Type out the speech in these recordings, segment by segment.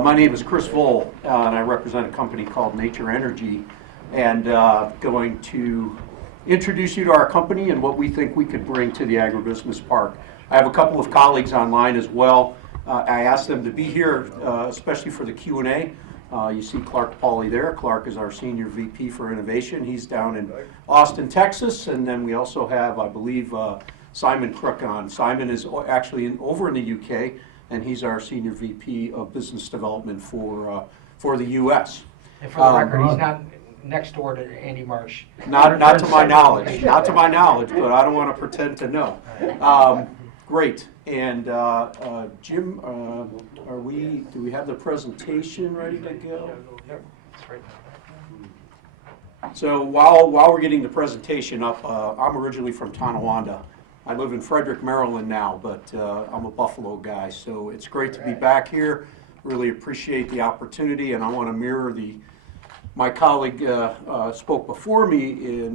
My name is Chris Voell, and I represent a company called Nature Energy, and going to introduce you to our company and what we think we could bring to the Agri-Business Park. I have a couple of colleagues online as well. I asked them to be here, especially for the Q&A. You see Clark Pauly there. Clark is our Senior VP for Innovation. He's down in Austin, Texas, and then we also have, I believe, Simon Crook on. Simon is actually over in the UK, and he's our Senior VP of Business Development for the U.S. And for the record, he's not next door to Andy Marsh. Not to my knowledge, not to my knowledge, but I don't want to pretend to know. Great. And Jim, do we have the presentation ready to go? Yep, it's right now. So while we're getting the presentation up, I'm originally from Tonawanda. I live in Frederick, Maryland now, but I'm a Buffalo guy, so it's great to be back here. Really appreciate the opportunity, and I want to mirror my colleague spoke before me.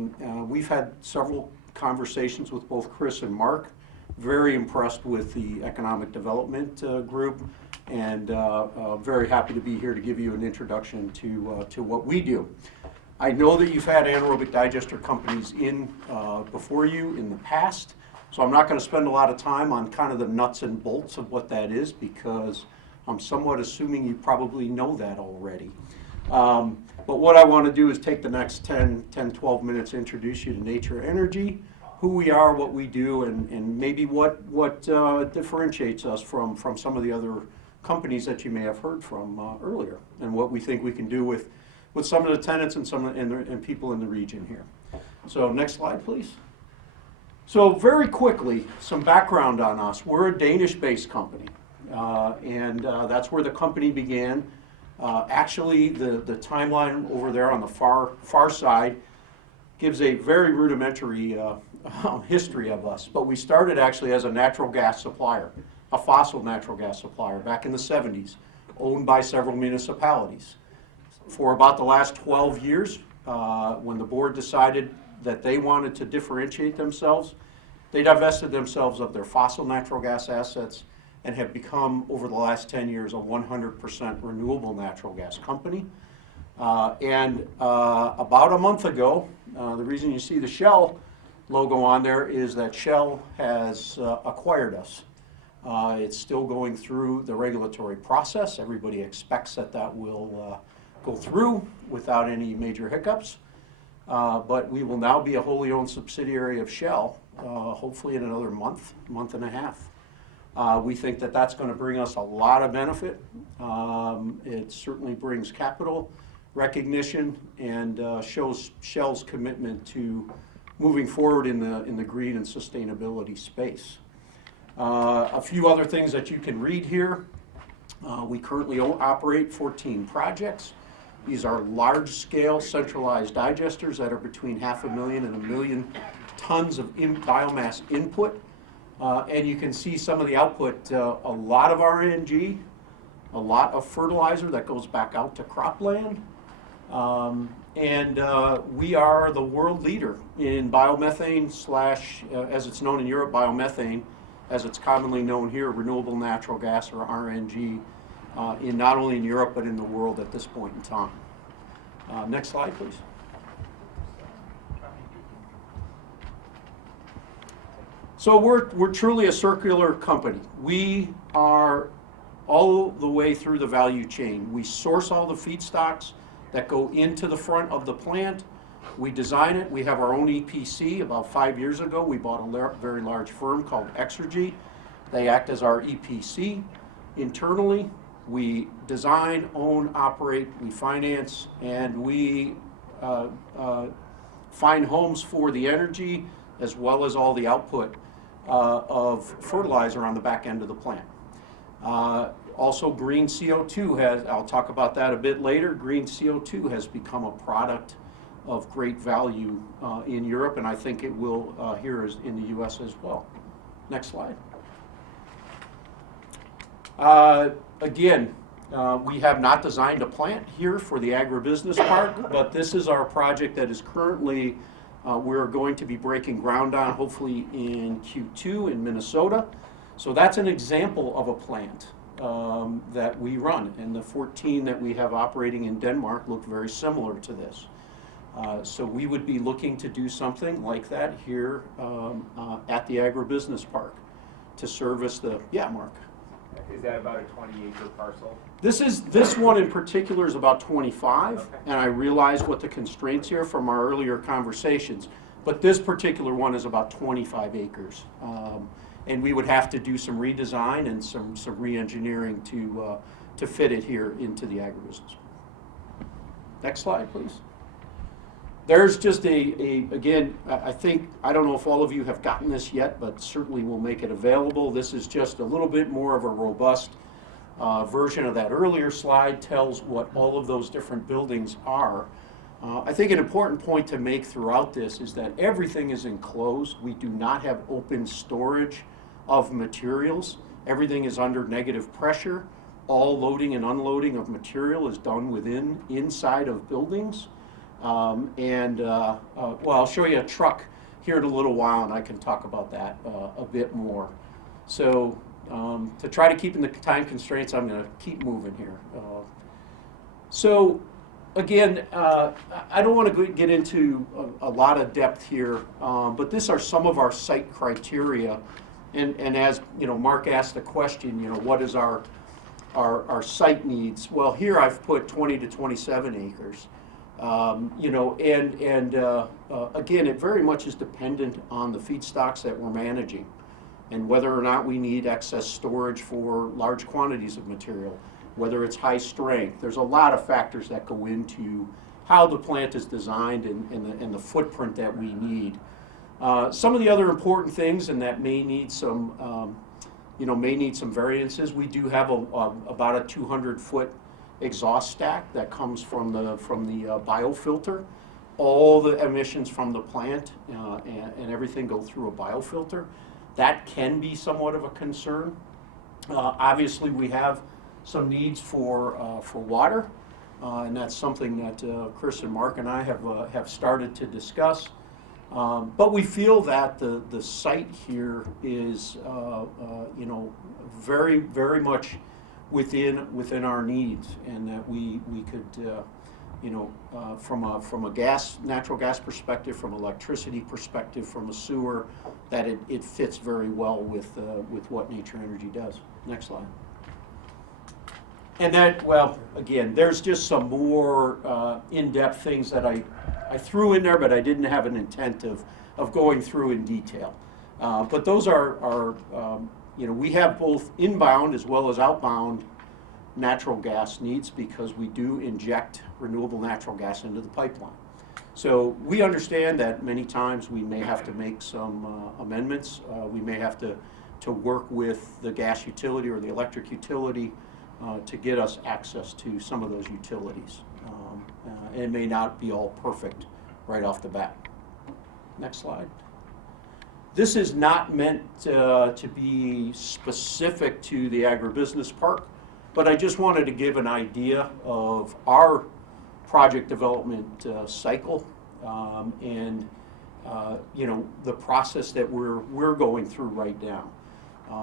We've had several conversations with both Chris and Mark. Very impressed with the economic development group, and very happy to be here to give you an introduction to what we do. I know that you've had anaerobic digester companies in before you in the past. So I'm not going to spend a lot of time on kind of the nuts and bolts of what that is, because I'm somewhat assuming you probably know that already. But what I want to do is take the next 12 minutes, introduce you to Nature Energy, who we are, what we do, and maybe what differentiates us from some of the other companies that you may have heard from earlier, and what we think we can do with some of the tenants and people in the region here. So next slide, please. So very quickly, some background on us. We're a Danish-based company, and that's where the company began. Actually, the timeline over there on the far side gives a very rudimentary history of us. But we started actually as a natural gas supplier, a fossil natural gas supplier back in the 70s, owned by several municipalities. For about the last 12 years, when the board decided that they wanted to differentiate themselves, they divested themselves of their fossil natural gas assets and have become, over the last 10 years, a 100% renewable natural gas company. About a month ago, the reason you see the Shell logo on there is that Shell has acquired us. It's still going through the regulatory process. Everybody expects that will go through without any major hiccups. But we will now be a wholly owned subsidiary of Shell, hopefully in another month and a half. We think that that's going to bring us a lot of benefit. It certainly brings capital recognition and shows Shell's commitment to moving forward in the green and sustainability space. A few other things that you can read here. We currently operate 14 projects. These are large-scale centralized digesters that are between 500,000 and 1 million tons of biomass input. And you can see some of the output, a lot of RNG, a lot of fertilizer that goes back out to cropland. We are the world leader in biomethane / as it's known in Europe, biomethane, as it's commonly known here, renewable natural gas or RNG, not only in Europe but in the world at this point in time. Next slide, please. So we're truly a circular company. We are all the way through the value chain. We source all the feedstocks that go into the front of the plant. We design it. We have our own EPC. About 5 years ago, we bought a very large firm called Exergy. They act as our EPC internally. We design, own, operate, we finance, and we find homes for the energy as well as all the output of fertilizer on the back end of the plant. Also, green CO2 I'll talk about that a bit later. Green CO2 has become a product of great value in Europe, and I think it will here in the US as well. Next slide. Again, we have not designed a plant here for the Agri-Business Park, but this is our project that is currently, we're going to be breaking ground on, hopefully in Q2 in Minnesota. So that's an example of a plant. that we run, and the 14 that we have operating in Denmark look very similar to this. So we would be looking to do something like that here at the Agri-Business Park to service the, yeah, Mark. Is that about a 20-acre parcel? This one in particular is about 25, Okay. and I realize what the constraints here from our earlier conversations, but this particular one is about 25 acres. And we would have to do some redesign and some re-engineering to fit it here into the agribusiness. Next slide, please. There's just again, I think, I don't know if all of you have gotten this yet, but certainly we'll make it available. This is just a little bit more of a robust version of that earlier slide, tells what all of those different buildings are. I think an important point to make throughout this is that everything is enclosed. We do not have open storage of materials. Everything is under negative pressure. All loading and unloading of material is done inside of buildings. Well, I'll show you a truck here in a little while, and I can talk about that a bit more. So to try to keep in the time constraints, I'm going to keep moving here. So again, I don't want to get into a lot of depth here, but these are some of our site criteria. And as you know, Mark asked the question, you know, what is our site needs? Well, here I've put 20 to 27 acres. You know, again, it very much is dependent on the feedstocks that we're managing and whether or not we need excess storage for large quantities of material, whether it's high strength. There's a lot of factors that go into how the plant is designed and the footprint that we need. Some of the other important things, and that may need some, variances. We do have about a 200-foot exhaust stack that comes from the biofilter. All the emissions from the plant and everything go through a biofilter. That can be somewhat of a concern. Obviously, we have some needs for water, and that's something that Chris and Mark and I have started to discuss. But we feel that the site here is, very, very much within our needs, and that we could, from a natural gas perspective, from electricity perspective, from a sewer, that it fits very well with what Nature Energy does. Next slide. And that, well, again, there's just some more in-depth things that I threw in there, but I didn't have an intent of going through in detail. But those are we have both inbound as well as outbound natural gas needs because we do inject renewable natural gas into the pipeline. So we understand that many times we may have to make some amendments. We may have to work with the gas utility or the electric utility to get us access to some of those utilities. It may not be all perfect right off the bat. Next slide. This is not meant to be specific to the Agri-Business Park, but I just wanted to give an idea of our project development cycle and the process that we're going through right now.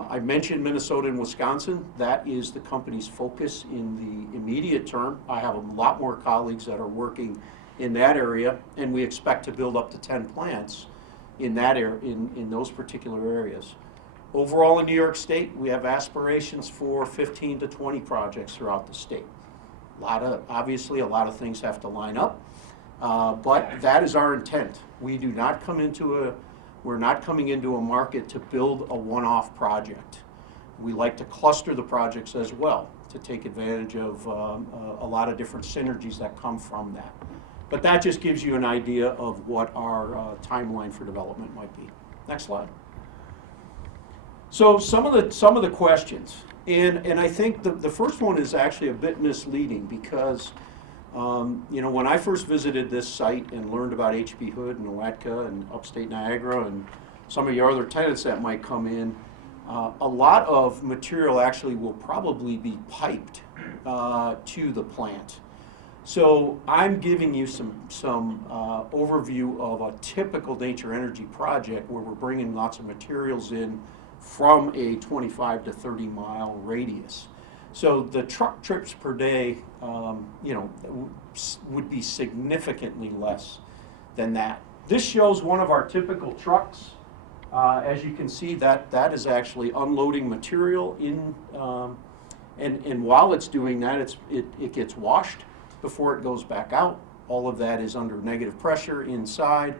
I mentioned Minnesota and Wisconsin. That is the company's focus in the immediate term. I have a lot more colleagues that are working in that area, and we expect to build up to 10 plants in that area, in those particular areas. Overall in New York State, we have aspirations for 15 to 20 projects throughout the state. Obviously, a lot of things have to line up, but that is our intent. We're not coming into a market to build a one-off project. We like to cluster the projects as well to take advantage of a lot of different synergies that come from that. But that just gives you an idea of what our timeline for development might be. Next slide. So some of the questions, and I think the first one is actually a bit misleading because when I first visited this site and learned about H.B. Hood and Oatka and upstate Niagara and some of your other tenants that might come in, a lot of material actually will probably be piped to the plant. So I'm giving you some overview of a typical Nature Energy project where we're bringing lots of materials in from a 25 to 30 mile radius. So the truck trips per day, would be significantly less than that. This shows one of our typical trucks. As you can see, that is actually unloading material in, and while it's doing that, it gets washed before it goes back out. All of that is under negative pressure inside,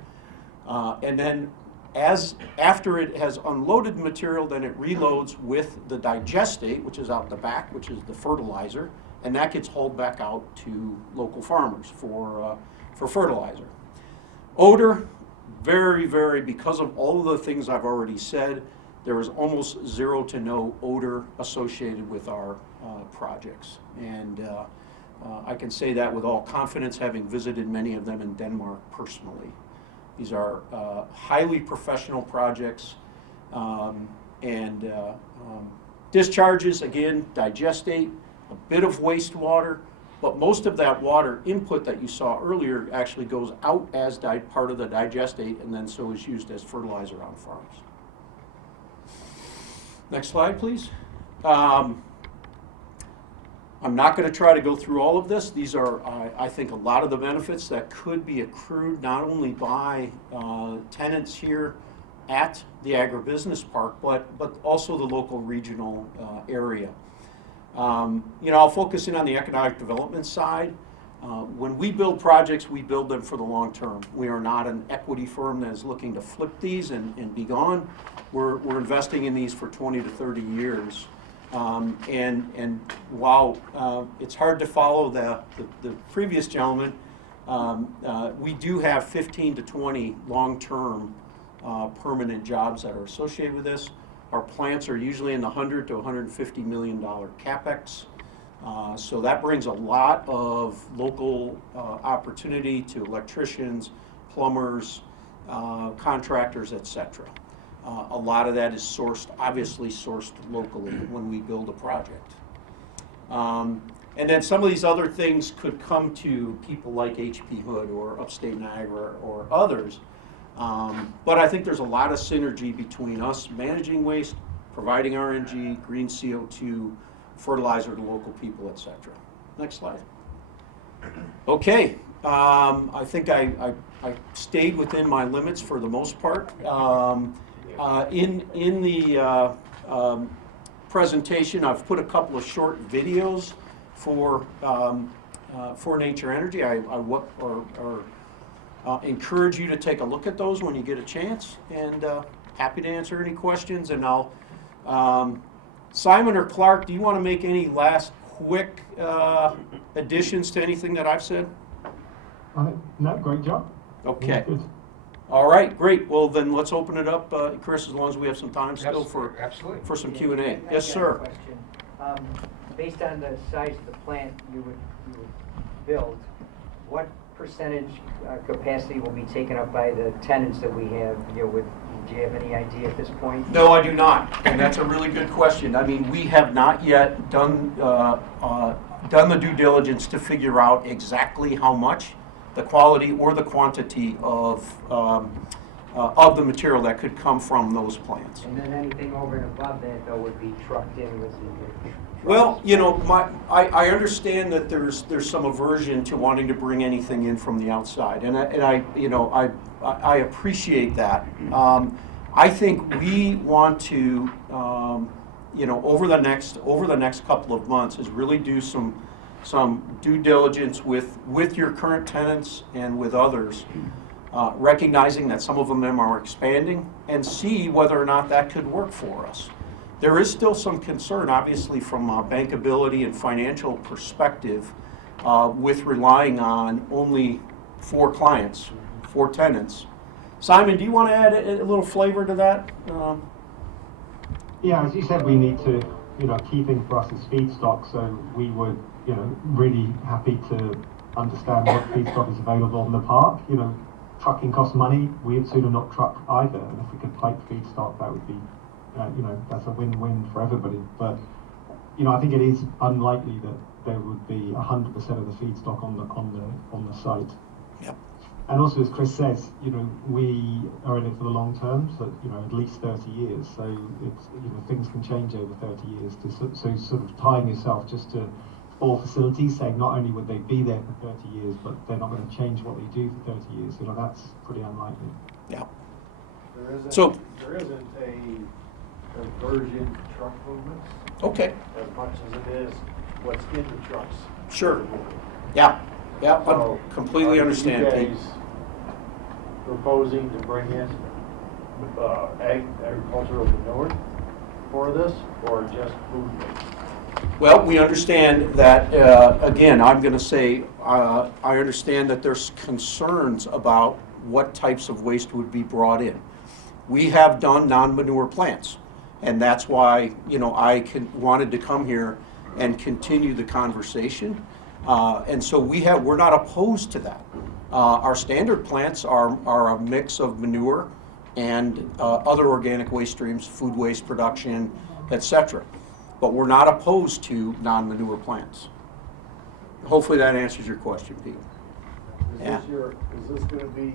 and then after it has unloaded material, then it reloads with the digestate, which is out the back, which is the fertilizer, and that gets hauled back out to local farmers for fertilizer. Odor, very, very, because of all of the things I've already said, there is almost zero to no odor associated with our projects. And I can say that with all confidence, having visited many of them in Denmark personally. These are highly professional projects, and discharges, again, digestate, a bit of wastewater, but most of that water input that you saw earlier actually goes out as part of the digestate, and then so is used as fertilizer on farms. Next slide, please. I'm not going to try to go through all of this. These are, I think, a lot of the benefits that could be accrued not only by tenants here at the Agri-Business Park, but also the local regional area. I'll focus in on the economic development side. When we build projects, we build them for the long term. We are not an equity firm that is looking to flip these and be gone. We're investing in these for 20 to 30 years. And while it's hard to follow the previous gentleman, we do have 15 to 20 long-term permanent jobs that are associated with this. Our plants are usually in the $100 to $150 million capex. So that brings a lot of local opportunity to electricians, plumbers, contractors, etc. A lot of that is obviously sourced locally when we build a project. And then some of these other things could come to people like HP Hood or Upstate Niagara or others. But I think there's a lot of synergy between us managing waste, providing RNG, green CO2, fertilizer to local people, etc. Next slide. Okay, I think I stayed within my limits for the most part. In the presentation, I've put a couple of short videos for Nature Energy. I encourage you to take a look at those when you get a chance, and happy to answer any questions. And I'll, Simon or Clark, do you want to make any last quick additions to anything that I've said? No, great job. Okay. Good. All right, great. Well, then let's open it up, Chris, as long as we have some time still Absolutely. for some Q&A. I Yes, got a sir. question. Based on the size of the plant you would build, what percentage capacity will be taken up by the tenants that we have? Do you have any idea at this point? No, I do not, and that's a really good question. I mean, we have not yet done the due diligence to figure out exactly how much, the quality or the quantity of the material that could come from those plants. And then anything over and above that, though, would be trucked in with the trucks? Well, I understand that there's some aversion to wanting to bring anything in from the outside, and I appreciate that. I think we want to, over the next couple of months, is really do some due diligence with your current tenants and with others, recognizing that some of them are expanding, and see whether or not that could work for us. There is still some concern, obviously, from a bankability and financial perspective, with relying on only 4 clients, 4 tenants. Simon, do you want to add a little flavor to that? Yeah, as you said, we need to, key thing for us is feedstock, so we would, really happy to understand what feedstock is available in the park. Trucking costs money. We'd sooner not truck either, and if we could pipe feedstock, that would be, that's a win-win for everybody. But, I think it is unlikely that there would be 100% of the feedstock on the site. Yep. And also, as Chris says, we are in it for the long term, so at least 30 years. So it's things can change over 30 years. So sort of tying yourself just to 4 facilities, saying not only would they be there for 30 years, but they're not going to change what they do for 30 years. That's pretty unlikely. Yeah. There isn't a conversion truck movements Okay. as much as it is what's in the trucks. Sure. Yeah. Yeah. So, I completely understand, Are Pete. you guys proposing to bring in agricultural manure for this, or just food waste? Well, we understand that, again, I'm going to say, I understand that there's concerns about what types of waste would be brought in. We have done non-manure plants, and that's why, I wanted to come here and continue the conversation. And so we're not opposed to that. Our standard plants are a mix of manure and other organic waste streams, food waste production, etc. But we're not opposed to non-manure plants. Hopefully that answers your question, Pete. Yeah. Is this gonna be,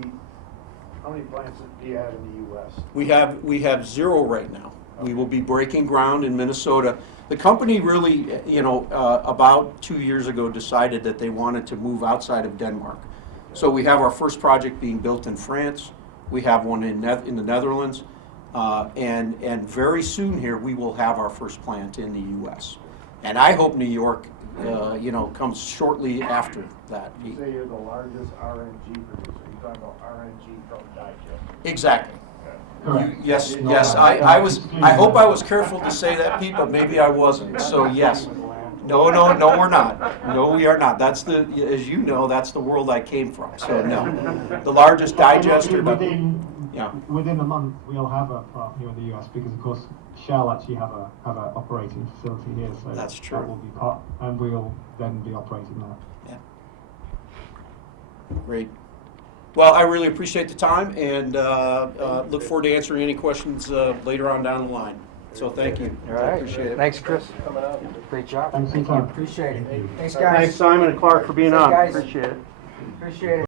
how many plants do you have in the US? We have 0 right now. We will be breaking ground in Minnesota. The company really, about 2 years ago decided that they wanted to move outside of Denmark. So we have our first project being built in France. We have one in the Netherlands. And very soon here, we will have our first plant in the US. And I hope New York, comes shortly after that. You say you're the largest RNG producer. You're talking about RNG from digest. Exactly. Correct. Yes, yes, I hope I was careful to say that, Pete, but maybe I wasn't, so yes. No, we're not. No, we are not. That's as you know, that's the world I came from, so no. The largest digester. Within a month, we'll have a plant here in the US because, of course, Shell actually have an operating facility here, so That's true. that will be part, and we'll then be operating that. Yeah. Great. Well, I really appreciate the time and look forward to answering any questions later on down the line. So thank you. All I right. appreciate it. Thanks, Chris. Coming up. Great job. Thanks for your time. Appreciate it. Thanks, guys. Thanks, Simon and Clark, for being Thanks, on. guys. Appreciate it. Appreciate it.